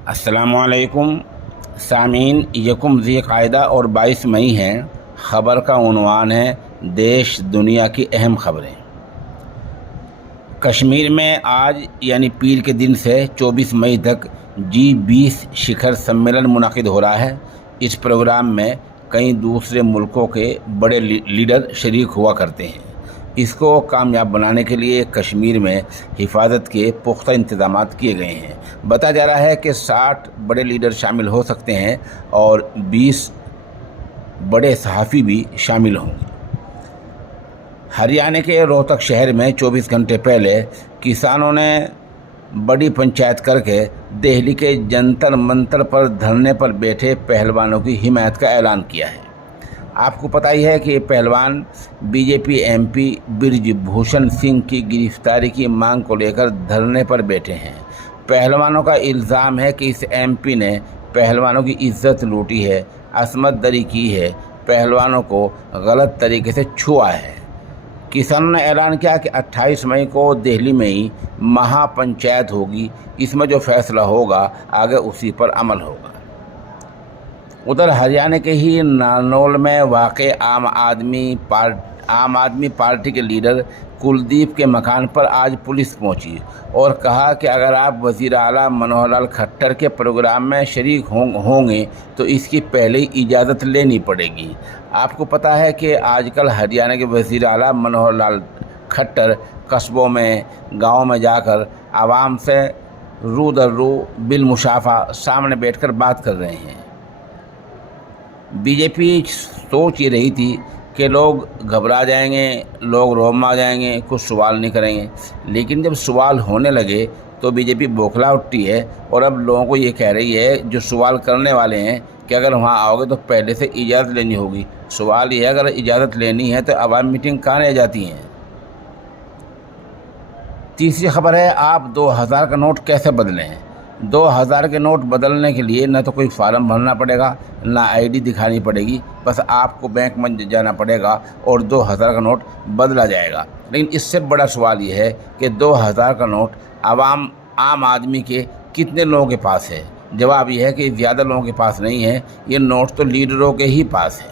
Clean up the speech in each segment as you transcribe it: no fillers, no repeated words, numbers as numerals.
अस्सलामुअलैकुम सामीन, यकुम ज़ी-क़ाइदा और 22 मई है। ख़बर का उन्वान है देश दुनिया की अहम खबरें। कश्मीर में आज यानी पीर के दिन से 24 मई तक G20 शिखर सम्मेलन मुनक़िद हो रहा है। इस प्रोग्राम में कई दूसरे मुल्कों के बड़े लीडर शरीक हुआ करते हैं। इसको कामयाब बनाने के लिए कश्मीर में हिफाजत के पुख्ता इंतजाम किए गए हैं। बताया जा रहा है कि 60 बड़े लीडर शामिल हो सकते हैं और 20 बड़े सहाफ़ी भी शामिल होंगे। हरियाणा के रोहतक शहर में 24 घंटे पहले किसानों ने बड़ी पंचायत करके दिल्ली के जंतर मंतर पर धरने पर बैठे पहलवानों की हिमायत का ऐलान किया है। आपको पता ही है कि पहलवान बीजेपी एमपी बृजभूषण सिंह की गिरफ्तारी की मांग को लेकर धरने पर बैठे हैं। पहलवानों का इल्ज़ाम है कि इस एमपी ने पहलवानों की इज्जत लूटी है, असमत दरी की है, पहलवानों को गलत तरीके से छुआ है। किसानों ने ऐलान किया कि 28 मई को दिल्ली में ही महापंचायत होगी। इसमें जो फैसला होगा आगे उसी पर अमल होगा। उधर हरियाणा के ही नारनौल में वाक़े आम आदमी पार्टी के लीडर कुलदीप के मकान पर आज पुलिस पहुंची और कहा कि अगर आप वज़ीर आला मनोहर लाल खट्टर के प्रोग्राम में शरीक होंगे तो इसकी पहले ही इजाज़त लेनी पड़ेगी। आपको पता है कि आजकल हरियाणा के वज़ीर आला मनोहर लाल खट्टर कस्बों में गाँव में जाकर आवाम से रू दर रू बिलमुशाफा सामने बैठकर बात कर रहे हैं। बीजेपी सोच ये रही थी कि लोग घबरा जाएंगे, लोग रोमा जाएंगे, कुछ सवाल नहीं करेंगे, लेकिन जब सवाल होने लगे तो बीजेपी बौखला उठी है और अब लोगों को ये कह रही है जो सवाल करने वाले हैं कि अगर वहाँ आओगे तो पहले से इजाज़त लेनी होगी। सवाल ये है अगर इजाज़त लेनी है तो आवाम मीटिंग कहाँ रह जाती हैं। तीसरी खबर है, आप 2000 का नोट कैसे बदलें। 2000 के नोट बदलने के लिए न तो कोई फार्म भरना पड़ेगा, ना आईडी दिखानी पड़ेगी, बस आपको बैंक में जाना पड़ेगा और 2000 का नोट बदला जाएगा। लेकिन इससे बड़ा सवाल ये है कि 2000 का नोट आम आदमी के कितने लोगों के पास है। जवाब ये है कि ज़्यादा लोगों के पास नहीं है, ये नोट तो लीडरों के ही पास है।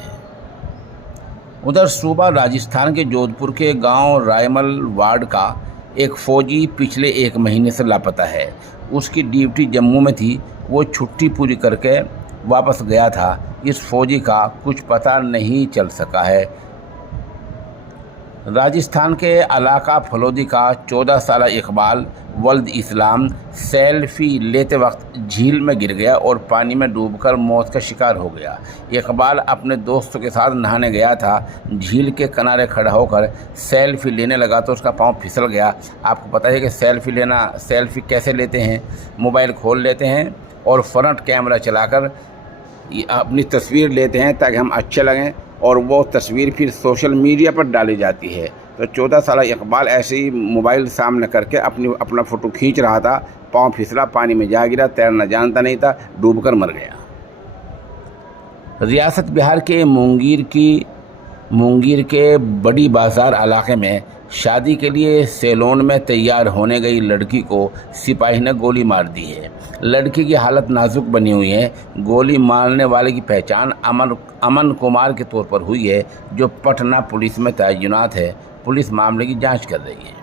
उधर सूबा राजस्थान के जोधपुर के गाँव रायमल वार्ड का एक फ़ौजी पिछले 1 महीने से लापता है। उसकी ड्यूटी जम्मू में थी, वो छुट्टी पूरी करके वापस गया था। इस फ़ौजी का कुछ पता नहीं चल सका है। राजस्थान के इलाका फलोदी का 14 साला इकबाल वल्द इस्लाम सेल्फी लेते वक्त झील में गिर गया और पानी में डूबकर मौत का शिकार हो गया। इकबाल अपने दोस्तों के साथ नहाने गया था। झील के किनारे खड़ा होकर सेल्फी लेने लगा तो उसका पाँव फिसल गया। आपको पता है कि सेल्फी कैसे लेते हैं, मोबाइल खोल लेते हैं और फ्रंट कैमरा चलाकर अपनी तस्वीर लेते हैं ताकि हम अच्छे लगें और वो तस्वीर फिर सोशल मीडिया पर डाली जाती है। तो 14 साला इकबाल ऐसे ही मोबाइल सामने करके अपना फ़ोटो खींच रहा था, पाँव फिसला, पानी में जा गिरा, तैरना जानता नहीं था, डूबकर मर गया। रियासत बिहार के मुंगेर के बड़ी बाज़ार इलाके में शादी के लिए सैलून में तैयार होने गई लड़की को सिपाही ने गोली मार दी है। लड़की की हालत नाजुक बनी हुई है। गोली मारने वाले की पहचान अमन कुमार के तौर पर हुई है, जो पटना पुलिस में तैनात है। पुलिस मामले की जांच कर रही है।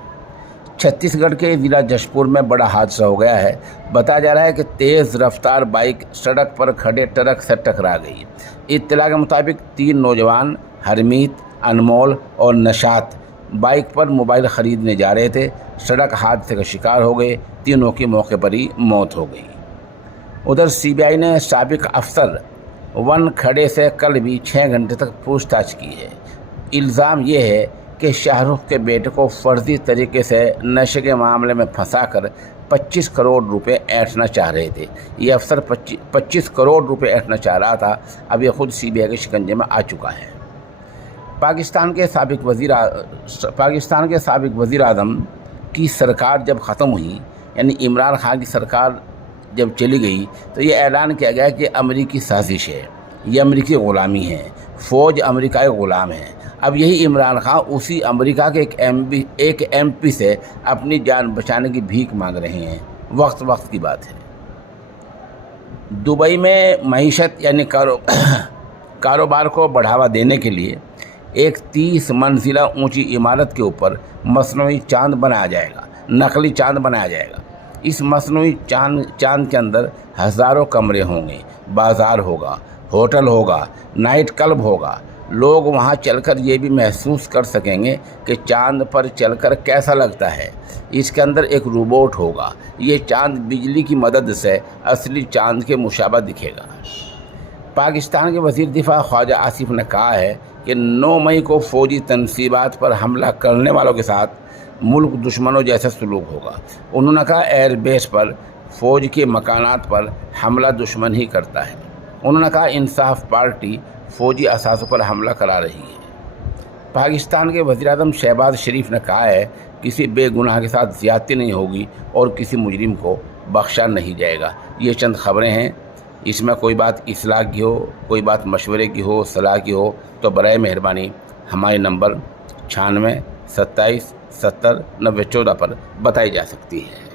छत्तीसगढ़ के ज़िला जशपुर में बड़ा हादसा हो गया है। बताया जा रहा है कि तेज़ रफ्तार बाइक सड़क पर खड़े ट्रक से टकरा गई। इत्तला के मुताबिक 3 नौजवान हरमीत, अनमोल और नशात बाइक पर मोबाइल ख़रीदने जा रहे थे। सड़क हादसे का शिकार हो गए। तीनों की मौके पर ही मौत हो गई। उधर सीबीआई ने साबिक अफसर वन खड़े से कल भी 6 घंटे तक पूछताछ की है। इल्ज़ाम ये है कि शाहरुख के बेटे को फर्जी तरीके से नशे के मामले में फंसाकर 25 करोड़ रुपए ऐंठना चाह रहे थे। ये अफसर 25 करोड़ रुपए ऐंठना चाह रहा था। अब ये खुद सीबीआई के शिकंजे में आ चुका है। पाकिस्तान के साबिक वज़ीर आज़म की सरकार जब ख़त्म हुई, यानी इमरान खान की सरकार जब चली गई, तो ये ऐलान किया गया कि अमेरिकी साजिश है, ये अमेरिकी ग़ुलामी है, फ़ौज अमेरिका के ग़ुलाम है। अब यही इमरान खान उसी अमेरिका के एक एमपी से अपनी जान बचाने की भीख मांग रहे हैं। वक्त की बात है। दुबई में मईशत यानी कारोबार को बढ़ावा देने के लिए एक 30 मंजिला ऊंची इमारत के ऊपर मसनूई चांद बनाया जाएगा, नकली चांद बनाया जाएगा। इस मसनूई चांद के अंदर हज़ारों कमरे होंगे, बाज़ार होगा, होटल होगा, नाइट क्लब होगा। लोग वहाँ चलकर ये भी महसूस कर सकेंगे कि चांद पर चलकर कैसा लगता है। इसके अंदर एक रोबोट होगा। ये चांद बिजली की मदद से असली चांद के मुशाबह दिखेगा। पाकिस्तान के वज़ीर दिफा ख्वाजा आसिफ ने कहा है कि 9 मई को फ़ौजी तनसीबात पर हमला करने वालों के साथ मुल्क दुश्मनों जैसा सलूक होगा। उन्होंने कहा एयर बेस पर फ़ौज के मकानात पर हमला दुश्मन ही करता है। उन्होंने कहा इंसाफ पार्टी फ़ौजी असासों पर हमला करा रही है। पाकिस्तान के वज़ीर-ए-आज़म शहबाज शरीफ ने कहा है किसी बेगुनाह के साथ ज़्यादती नहीं होगी और किसी मुजरिम को बख्शा नहीं जाएगा। ये चंद ख़बरें हैं, इसमें कोई बात इस्लाह की हो, कोई बात मशवरे की हो, सलाह की हो तो बराए मेहरबानी हमारे नंबर 96 27 70 90 14 पर बताई जा सकती है।